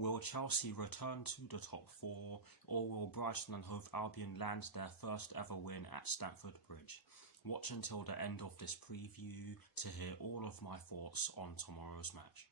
Will Chelsea return to the top four, or will Brighton and Hove Albion land their first ever win at Stamford Bridge? Watch until the end of this preview to hear all of my thoughts on tomorrow's match.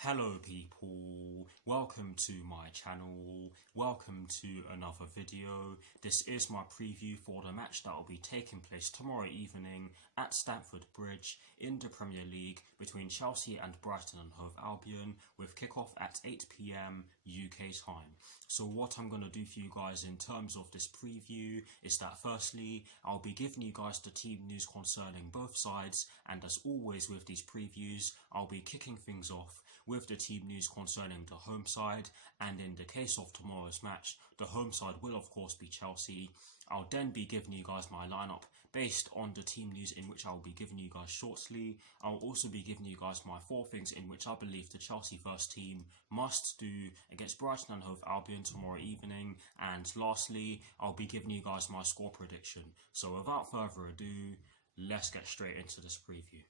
Hello people, welcome to my channel, welcome to another video. This is my preview for the match that will be taking place tomorrow evening at Stamford Bridge in the Premier League between Chelsea and Brighton and Hove Albion, with kickoff at 8 PM UK time. So what I'm going to do for you guys in terms of this preview is that firstly, I'll be giving you guys the team news concerning both sides, and as always with these previews, I'll be kicking things off with the team news concerning the home side, and in the case of tomorrow's match, the home side will of course be Chelsea. I'll then be giving you guys my lineup based on the team news in which I'll be giving you guys shortly. I'll also be giving you guys my 4 things in which I believe the Chelsea first team must do against Brighton and Hove Albion tomorrow evening, and lastly, I'll be giving you guys my score prediction. So without further ado, let's get straight into this preview.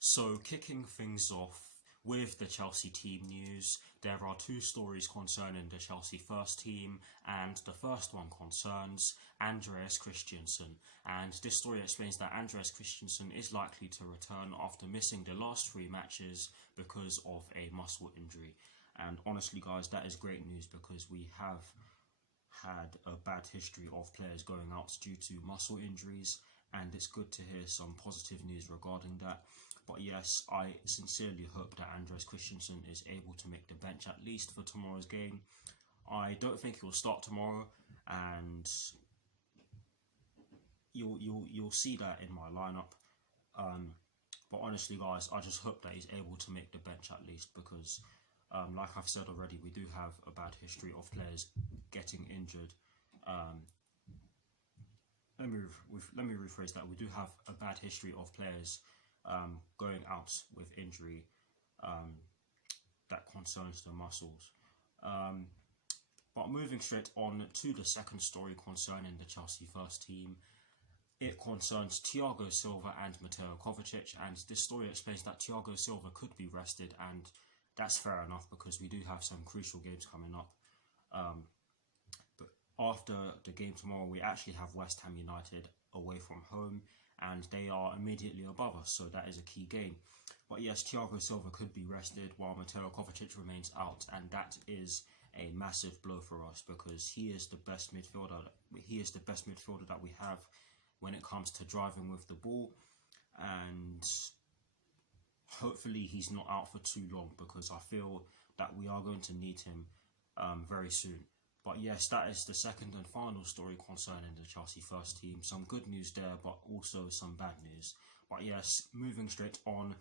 So kicking things off with the Chelsea team news, there are 2 stories concerning the Chelsea first team, and the first one concerns Andreas Christensen, and this story explains that Andreas Christensen is likely to return after missing the last 3 matches because of a muscle injury. And honestly guys, that is great news because we have had a bad history of players going out due to muscle injuries, and it's good to hear some positive news regarding that. But yes, I sincerely hope that Andreas Christensen is able to make the bench at least for tomorrow's game. I don't think he'll start tomorrow, and you'll see that in my lineup. But honestly, guys, I just hope that he's able to make the bench at least because, like I've said already, we do have a bad history of players getting injured. Let me rephrase that. We do have a bad history of players going out with injury that concerns the muscles. But moving straight on to the second story concerning the Chelsea first team, it concerns Thiago Silva and Mateo Kovacic, and this story explains that Thiago Silva could be rested, and that's fair enough because we do have some crucial games coming up. But after the game tomorrow, we actually have West Ham United away from home, and they are immediately above us, so that is a key game. But yes, Thiago Silva could be rested while Mateo Kovacic remains out, and that is a massive blow for us because he is the best midfielder. He is the best midfielder that we have when it comes to driving with the ball, and hopefully he's not out for too long because I feel that we are going to need him very soon. But yes, that is the second and final story concerning the Chelsea first team. Some good news there, but also some bad news. But yes, moving straight on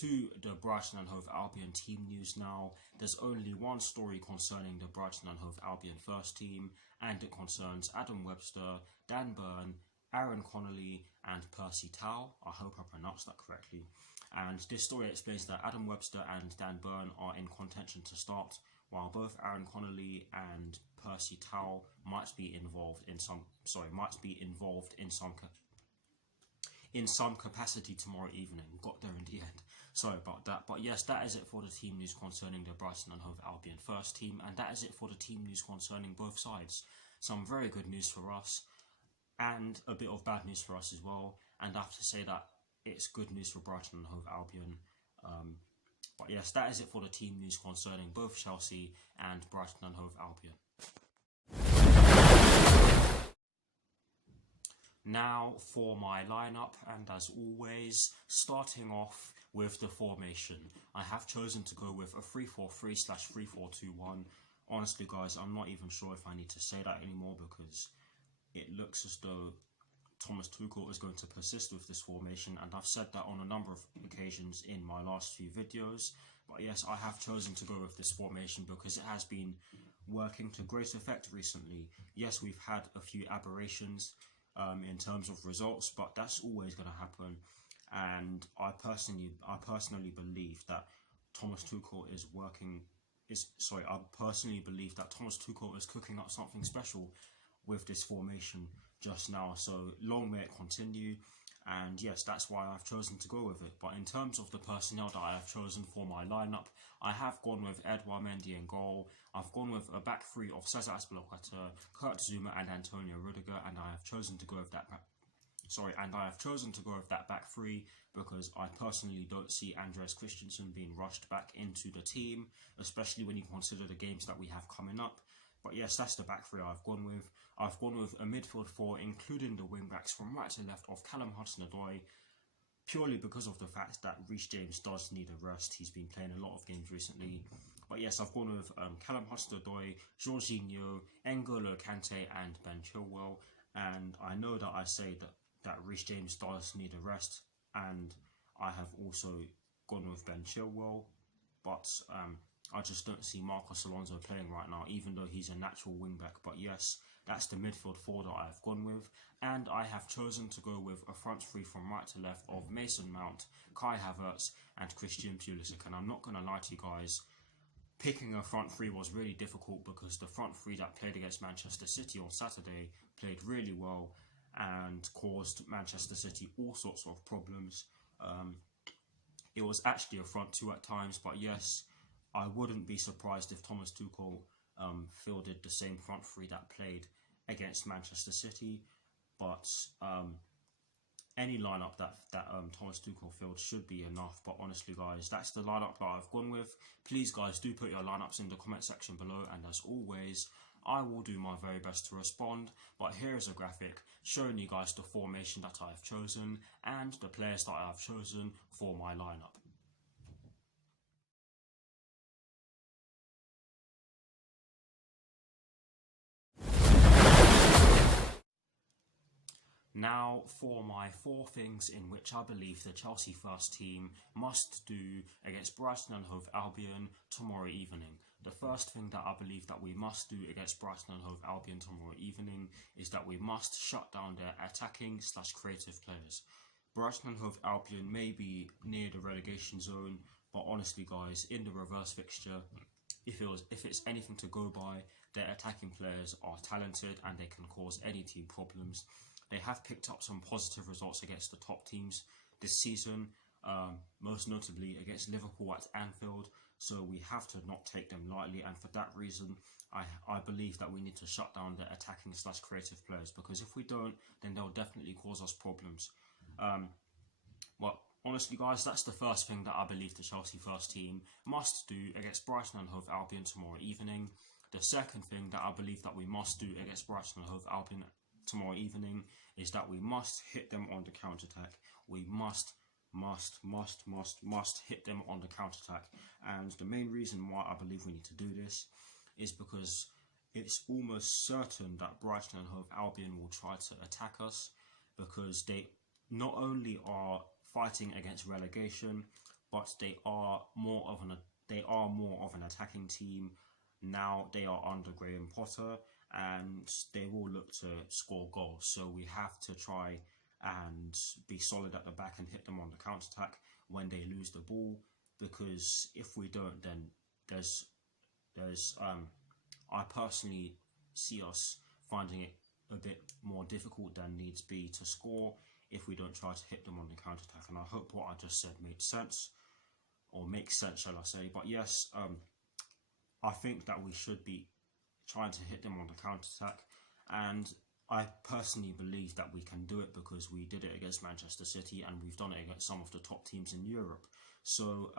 to the Brighton and Hove Albion team news now. There's only one story concerning the Brighton and Hove Albion first team, and it concerns Adam Webster, Dan Burn, Aaron Connolly, and Percy Tau. I hope I pronounced that correctly. And this story explains that Adam Webster and Dan Burn are in contention to start, while both Aaron Connolly and Percy Tau might be involved in some capacity tomorrow evening. Got there in the end. Sorry about that. But yes, that is it for the team news concerning the Brighton and Hove Albion first team, and that is it for the team news concerning both sides. Some very good news for us, and a bit of bad news for us as well. And I have to say that it's good news for Brighton and Hove Albion. But yes, that is it for the team news concerning both Chelsea and Brighton and Hove Albion. Now for my lineup, and as always, starting off with the formation. I have chosen to go with a 3-4-3/3-4-2-1. Honestly guys, I'm not even sure if I need to say that anymore because it looks as though Thomas Tuchel is going to persist with this formation, and I've said that on a number of occasions in my last few videos. But yes, I have chosen to go with this formation because it has been working to great effect recently. Yes, we've had a few aberrations in terms of results, but that's always going to happen. and I personally believe that Thomas Tuchel is working. I personally believe that Thomas Tuchel is cooking up something special with this formation just now. So long may it continue. And yes, that's why I've chosen to go with it. But in terms of the personnel that I have chosen for my lineup, I have gone with Edouard Mendy in goal. I've gone with a back three of Cesar Azpilicueta, Kurt Zouma, and Antonio Rudiger, and I have chosen to go with that. Back three because I personally don't see Andreas Christensen being rushed back into the team, especially when you consider the games that we have coming up. But yes, that's the back three I've gone with. I've gone with a midfield four, including the wing backs from right to left of Callum Hudson-Odoi, purely because of the fact that Reece James does need a rest. He's been playing a lot of games recently. But yes, I've gone with Callum Hudson-Odoi, Jorginho, N'Golo Kante, and Ben Chilwell. And I know that I say that Reece James does need a rest, and I have also gone with Ben Chilwell, but I just don't see Marcos Alonso playing right now, even though he's a natural wing back. But yes, that's the midfield four that I've gone with, and I have chosen to go with a front three from right to left of Mason Mount, Kai Havertz, and Christian Pulisic. And I'm not going to lie to you guys, picking a front three was really difficult because the front three that played against Manchester City on Saturday played really well and caused Manchester City all sorts of problems. It was actually a front two at times, but yes, I wouldn't be surprised if Thomas Tuchel fielded the same front three that played against Manchester City. But any lineup that Thomas Tuchel fielded should be enough. But honestly, guys, that's the lineup that I've gone with. Please, guys, do put your lineups in the comment section below. And as always, I will do my very best to respond. But here is a graphic showing you guys the formation that I have chosen and the players that I have chosen for my lineup. Now, for my 4 things in which I believe the Chelsea first team must do against Brighton and Hove Albion tomorrow evening. The first thing that I believe that we must do against Brighton and Hove Albion tomorrow evening is that we must shut down their attacking/creative players. Brighton and Hove Albion may be near the relegation zone, but honestly, guys, in the reverse fixture, if it's anything to go by, their attacking players are talented and they can cause any team problems. They have picked up some positive results against the top teams this season, most notably against Liverpool at Anfield. So we have to not take them lightly, and for that reason, I believe that we need to shut down their attacking/creative players, because if we don't, then they'll definitely cause us problems. Well, honestly, guys, that's the first thing that I believe the Chelsea first team must do against Brighton and Hove Albion tomorrow evening. The second thing that I believe that we must do against Brighton and Hove Albion tomorrow evening is that we must hit them on the counter-attack. We must hit them on the counter-attack. And the main reason why I believe we need to do this is because it's almost certain that Brighton and Hove Albion will try to attack us, because they not only are fighting against relegation, but they are more of an attacking team. Now they are under Graham Potter, and they will look to score goals. So we have to try and be solid at the back and hit them on the counter-attack when they lose the ball, because if we don't, then I personally see us finding it a bit more difficult than needs be to score if we don't try to hit them on the counter-attack. And I hope what I just said made sense, or makes sense, shall I say. But yes, I think that we should be trying to hit them on the counter-attack, and I personally believe that we can do it because we did it against Manchester City and we've done it against some of the top teams in Europe. So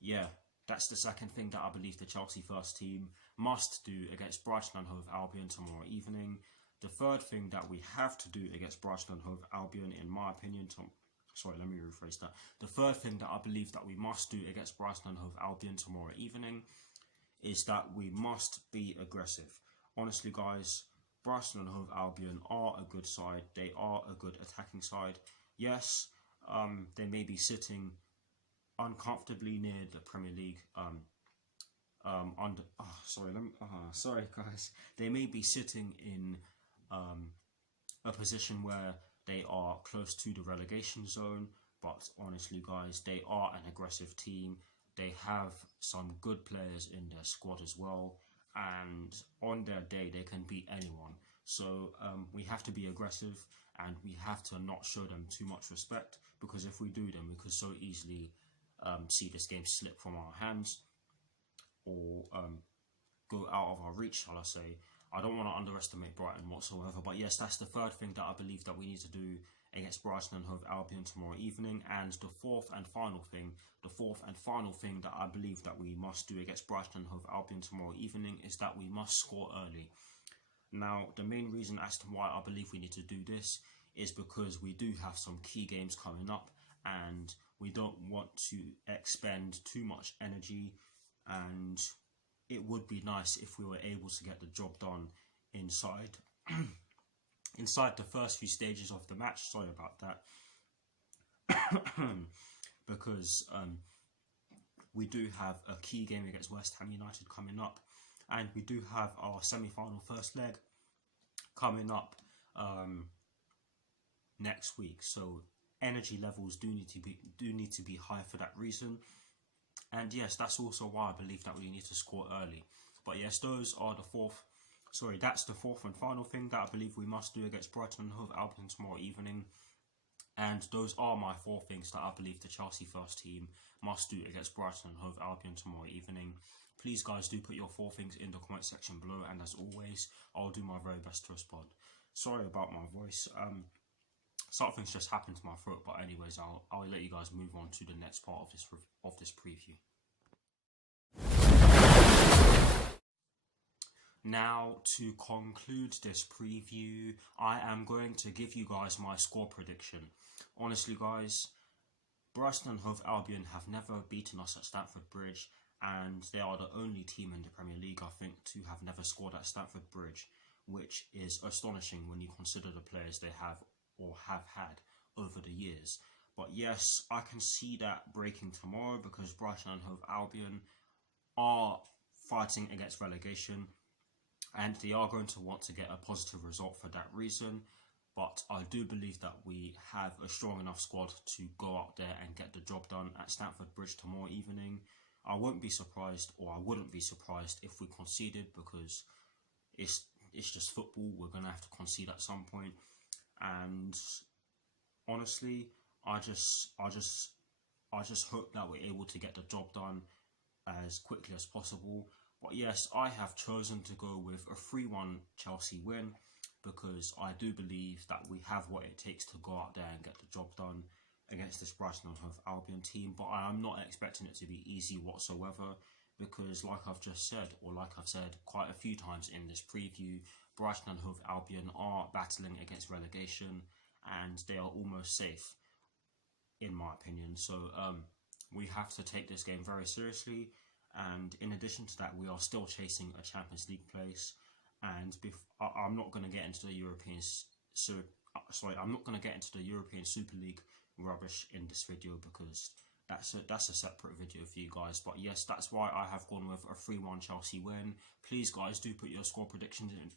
yeah, that's the second thing that I believe the Chelsea first team must do against Brighton and Hove Albion tomorrow evening. The third thing that we have to do against Brighton and Hove Albion, in my opinion, the third thing that I believe that we must do against Brighton and Hove Albion tomorrow evening is that we must be aggressive. Honestly, guys, Brighton and Hove Albion are a good side. They are a good attacking side. Yes, they may be sitting uncomfortably near the Premier League. Sorry, guys. They may be sitting in a position where they are close to the relegation zone, but honestly, guys, they are an aggressive team. They have some good players in their squad as well, and on their day, they can beat anyone. So we have to be aggressive, and we have to not show them too much respect, because if we do, then we could so easily see this game slip from our hands, or go out of our reach, shall I say. I don't want to underestimate Brighton whatsoever, but yes, that's the third thing that I believe that we need to do against Brighton and Hove Albion tomorrow evening. And the fourth and final thing that I believe that we must do against Brighton and Hove Albion tomorrow evening is that we must score early. Now, the main reason as to why I believe we need to do this is because we do have some key games coming up, and we don't want to expend too much energy, and it would be nice if we were able to get the job done inside inside the first few stages of the match. Sorry about that. Because we do have a key game against West Ham United coming up, and we do have our semi-final first leg coming up next week. So energy levels do need to be high for that reason. And yes, that's also why I believe that we need to score early. But yes, that's the fourth and final thing that I believe we must do against Brighton and Hove Albion tomorrow evening. And those are my 4 things that I believe the Chelsea first team must do against Brighton and Hove Albion tomorrow evening. Please, guys, do put your 4 things in the comment section below, and as always, I'll do my very best to respond. Sorry about my voice. Something's just happened to my throat, but anyways, I'll let you guys move on to the next part of this preview. Now, to conclude this preview, I am going to give you guys my score prediction. Honestly, guys, Brighton and Hove Albion have never beaten us at Stamford Bridge, and they are the only team in the Premier League, I think, to have never scored at Stamford Bridge, which is astonishing when you consider the players they have or have had over the years. But yes, I can see that breaking tomorrow, because Brighton and Hove Albion are fighting against relegation, and they are going to want to get a positive result for that reason. But I do believe that we have a strong enough squad to go out there and get the job done at Stamford Bridge tomorrow evening. I wouldn't be surprised if we conceded, because it's just football. We're going to have to concede at some point. And honestly, I just hope that we're able to get the job done as quickly as possible. But yes, I have chosen to go with a 3-1 Chelsea win, because I do believe that we have what it takes to go out there and get the job done against this Brighton and Hove Albion team. But I am not expecting it to be easy whatsoever, because like I've just said, or like I've said quite a few times in this preview, Brighton and Hove Albion are battling against relegation, and they are almost safe, in my opinion. So we have to take this game very seriously. And in addition to that, we are still chasing a Champions League place. And I'm not going to get into the European Super League rubbish in this video, because that's a separate video for you guys. But yes, that's why I have gone with a 3-1 Chelsea win. Please, guys, do put your score predictions in.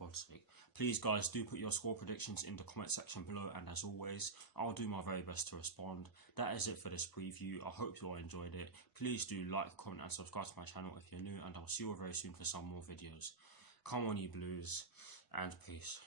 God's sake. Please, guys, do put your score predictions in the comment section below, and as always, I'll do my very best to respond. That is it for this preview. I hope you all enjoyed it. Please do like, comment, and subscribe to my channel if you're new, and I'll see you all very soon for some more videos. Come on, you Blues, and peace.